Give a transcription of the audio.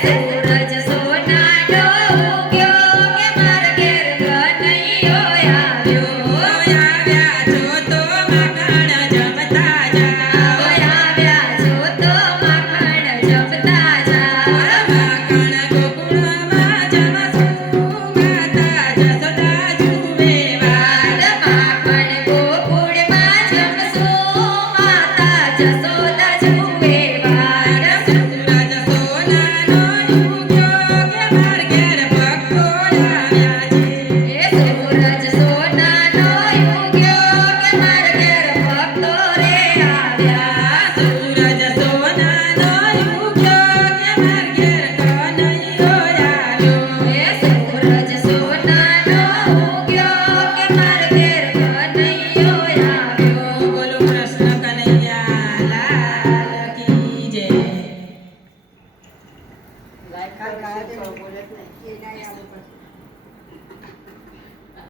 Thank you.